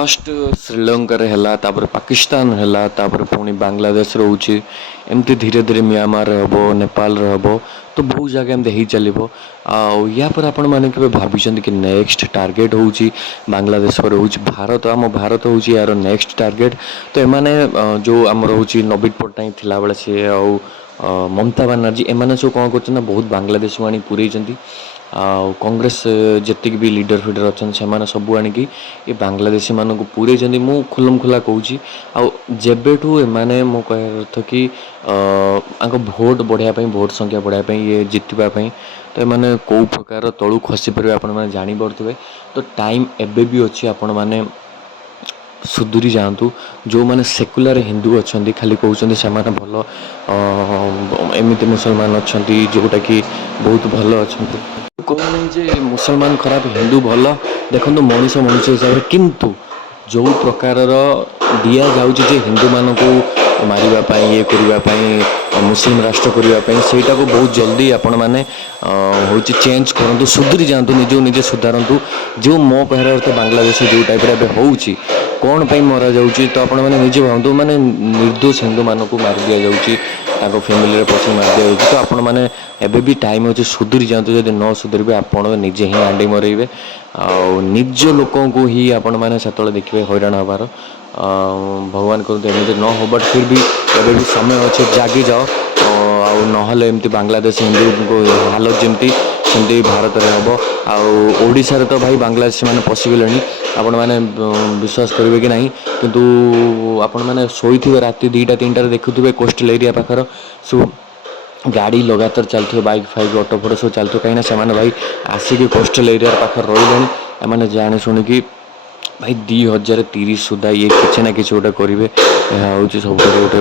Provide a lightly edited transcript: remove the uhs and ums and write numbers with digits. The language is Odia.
ଫାଷ୍ଟ ଶ୍ରୀଲଙ୍କାରେ ହେଲା, ତାପରେ ପାକିସ୍ତାନ ହେଲା, ତାପରେ ପୁଣି ବାଂଲାଦେଶ ରହୁଛି, ଏମିତି ଧୀରେ ଧୀରେ ମିଆଁମାରରେ ହେବ, ନେପାଳରେ ହେବ, ତ ବହୁତ ଜାଗା ଏମିତି ହେଇ ଚାଲିବ। ଆଉ ୟା ପରେ ଆପଣମାନେ କେବେ ଭାବିଛନ୍ତି କି ନେକ୍ସଟ ଟାର୍ଗେଟ୍ ହେଉଛି ବାଂଲାଦେଶ ପରେ ହେଉଛି ଭାରତ, ଆମ ଭାରତ ହେଉଛି ୟାର ନେକ୍ସଟ ଟାର୍ଗେଟ୍। ତ ଏମାନେ ଯେଉଁ ଆମର ହେଉଛି ନବୀନ ପଟ୍ଟନାୟକ ଥିଲାବେଳେ ସିଏ ଆଉ ମମତା ବାନାର୍ଜୀ ଏମାନେ ସବୁ କ'ଣ କରୁଛନ୍ତି ନା ବହୁତ ବାଂଲାଦେଶକୁ ଆଣି ପୁରେଇଛନ୍ତି। ଆଉ କଂଗ୍ରେସ ଯେତିକି ବି ଲିଡର ଫିଡର ଅଛନ୍ତି ସେମାନେ ସବୁ ଆଣିକି ଏ ବାଂଲାଦେଶୀମାନଙ୍କୁ ପୁରେଇଛନ୍ତି। ମୁଁ ଖୁଲମଖୁଲା କହୁଛି। ଆଉ ଯେବେଠୁ ଏମାନେ ମୋ କହିବାର ଅର୍ଥ କି ତାଙ୍କ ଭୋଟ୍ ବଢ଼ାଇବା ପାଇଁ, ଭୋଟ୍ ସଂଖ୍ୟା ବଢ଼ାଇବା ପାଇଁ, ଇଏ ଜିତିବା ପାଇଁ, ତ ଏମାନେ କେଉଁ ପ୍ରକାର ତଳୁ ଖସି ପାରିବେ ଆପଣମାନେ ଜାଣିପାରୁଥିବେ। ତ ଟାଇମ୍ ଏବେ ବି ଅଛି, ଆପଣମାନେ ସୁଧୁରି ଯାଆନ୍ତୁ। ଯେଉଁମାନେ ସେକୁଲାର ହିନ୍ଦୁ ଅଛନ୍ତି ଖାଲି କହୁଛନ୍ତି ସେମାନେ ଭଲ, ଏମିତି ମୁସଲମାନ ଅଛନ୍ତି ଯେଉଁଟାକି ବହୁତ ଭଲ ଅଛନ୍ତି, କହୁନାହିଁ ଯେ ମୁସଲମାନ ଖରାପ ହିନ୍ଦୁ ଭଲ। ଦେଖନ୍ତୁ ମଣିଷ ମଣିଷ ହିସାବରେ, କିନ୍ତୁ ଯେଉଁ ପ୍ରକାରର ଦିଆଯାଉଛି ଯେ ହିନ୍ଦୁମାନଙ୍କୁ ମାରିବା ପାଇଁ, ଇଏ କରିବା ପାଇଁ, ମୁସଲିମ ରାଷ୍ଟ୍ର କରିବା ପାଇଁ, ସେଇଟାକୁ ବହୁତ ଜଲ୍ଦି ଆପଣମାନେ ହେଉଛି ଚେଞ୍ଜ କରନ୍ତୁ, ସୁଧୁରି ଯାଆନ୍ତୁ, ନିଜକୁ ନିଜେ ସୁଧାରନ୍ତୁ। ଯେଉଁ ମୋ କହିବାର ଅର୍ଥ ବାଂଲାଦେଶ ଯେଉଁ ଟାଇପ୍ର ଏବେ ହେଉଛି କ'ଣ ପାଇଁ ମରାଯାଉଛି, ତ ଆପଣମାନେ ନିଜେ ଭାବନ୍ତୁ। ମାନେ ନିର୍ଦ୍ଦୋଷ ହିନ୍ଦୁମାନଙ୍କୁ ମାରି ଦିଆଯାଉଛି, ତାଙ୍କ ଫ୍ୟାମିଲିରେ ପଶି ମାରି ଦିଆଯାଉଛି। ତ ଆପଣମାନେ ଏବେ ବି ଟାଇମ୍ ଅଛି, ସୁଧୁରି ଯାଆନ୍ତୁ। ଯଦି ନ ସୁଧରିବେ ଆପଣ ନିଜେ ହିଁ ହାଣ୍ଡି ମରେଇବେ, ଆଉ ନିଜ ଲୋକଙ୍କୁ ହିଁ ଆପଣମାନେ ସେତେବେଳେ ଦେଖିବେ ହଇରାଣ ହେବାର। ଭଗବାନ କରନ୍ତୁ ଏମିତି ନ ହବ, ବଟ୍ ଫିର୍ ବି ଏବେ ବି ସମୟ ଅଛି, ଜାଗିଯାଅ। ଆଉ ନହେଲେ ଏମିତି ବାଂଲାଦେଶ ହିନ୍ଦୁଙ୍କ ହାଲତ ଯେମିତି ସେମିତି ଭାରତରେ ହେବ। ଆଉ ଓଡ଼ିଶାରେ ତ ଭାଇ ବାଂଲାଦେଶୀମାନେ ପଶିଗଲେଣି, ଆପଣମାନେ ବିଶ୍ୱାସ କରିବେ କି ନାହିଁ, କିନ୍ତୁ ଆପଣମାନେ ଶୋଇଥିବେ ରାତି 2ଟା 3ଟାରେ ଦେଖୁଥିବେ କୋଷ୍ଟାଲ ଏରିଆ ପାଖର ସବୁ ଗାଡ଼ି ଲଗାତାର ଚାଲୁଥିବ, ବାଇକ୍ ଫାଇକ୍ ଅଟୋ ଫଟୋ ସବୁ ଚାଲୁଥିବ, କାହିଁକିନା ସେମାନେ ଭାଇ ଆସିକି କୋଷ୍ଟାଲ ଏରିଆ ପାଖରେ ରହିଲେଣି। ଏମାନେ ଜାଣି ଶୁଣିକି ଭାଇ 2030 ସୁଦ୍ଧା ଇଏ କିଛି ନା କିଛି ଗୋଟେ କରିବେ। ଏହା ହେଉଛି ସବୁଠାରୁ ଗୋଟେ